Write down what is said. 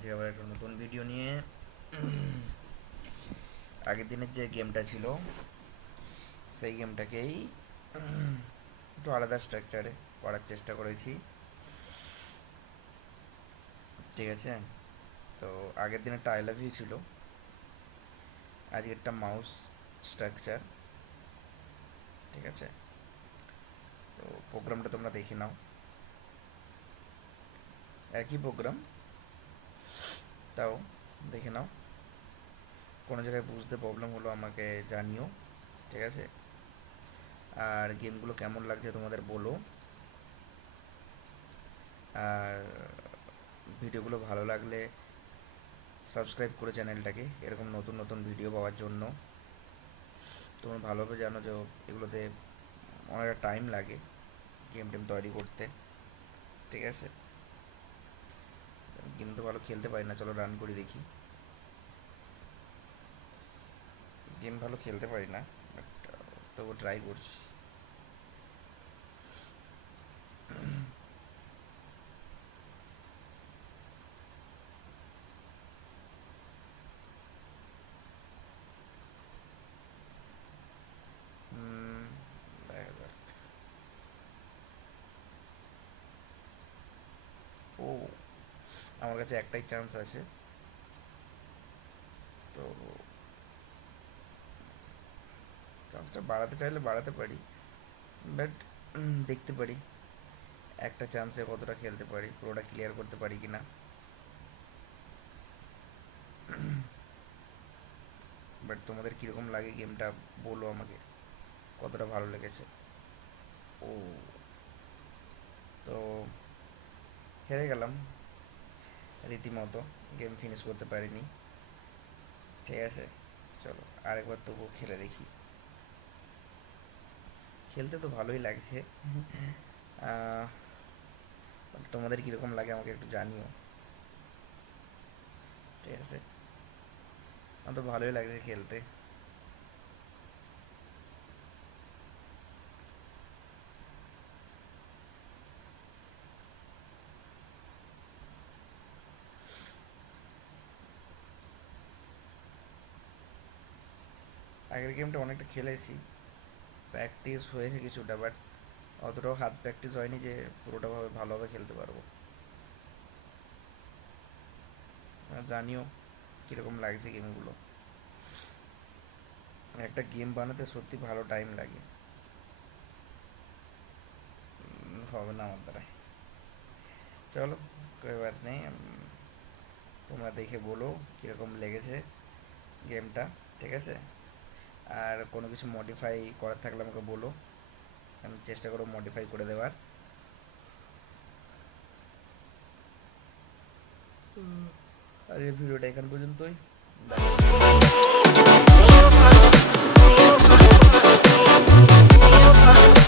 আজকে আবার একটা নতুন ভিডিও নিয়ে। আগের দিনের যে গেমটা ছিল সেই গেমটাকেই একটু আলাদা স্ট্রাকচারে করার চেষ্টা করেছি, ঠিক আছে। তো আগের দিনেরটা আই লাভ ইউ ছিল, আজকেরটা মাউস স্ট্রাকচার, ঠিক আছে। তো প্রোগ্রামটা তোমরা দেখে নাও, একই প্রোগ্রাম, তাও দেখে নাও। কোনো জায়গায় বুঝতে প্রবলেম হলো আমাকে জানিও, ঠিক আছে। আর গেমগুলো কেমন লাগছে তোমাদের বলো। আর ভিডিওগুলো ভালো লাগলে সাবস্ক্রাইব করে চ্যানেলটাকে, এরকম নতুন নতুন ভিডিও পাওয়ার জন্য। তোমরা ভালোভাবে জানো যে এগুলোতে অনেকটা টাইম লাগে গেম টেম তৈরি করতে, ঠিক আছে। গেম তো ভালো খেলতে পারি না, চলো রান করে দেখি। গেম ভালো খেলতে পারি না, বাট তবু ট্রাই করছি। দেখা যাক। ও, আমার কাছে একটাই চান্স আছে, তো চান্সটা বাড়াতে চাইলে বাড়াতে পারি, বাট দেখতে পারি একটা চান্সে কতটা খেলতে পারি, পুরোটা ক্লিয়ার করতে পারি কি না। বাট তোমাদের কীরকম লাগে গেমটা বলো আমাকে, কতটা ভালো লেগেছে। ও, তো হেরে গেলাম রীতিমতো, গেম ফিনিশ করতে পারিনি, ঠিক আছে। চলো আরেকবার তবুও খেলে দেখি। খেলতে তো ভালোই লাগছে, তোমাদের কীরকম লাগে আমাকে একটু জানিও, ঠিক আছে। আমার তো ভালোই লাগছে খেলতে। আগের গেমটা অনেকটা খেলেছি, প্র্যাকটিস হয়েছে কিছুটা, বাট অতটাও হাত প্র্যাকটিস হয়নি যে পুরোটা ভালোভাবে খেলতে পারবো। জানিও কীরকম লাগছে গেমগুলো। একটা গেম বানাতে সত্যি ভালো টাইম লাগে। হবে না আমার দ্বারা। চলো, কোই বাত নেই। তোমরা দেখে বলো কীরকম লেগেছে গেমটা, ঠিক আছে। আর কোনো কিছু মডিফাই করার থাকলে আমাকে বলো, আমি চেষ্টা করবো মডিফাই করে দেওয়ার। আর এই ভিডিওটা এখান পর্যন্তই।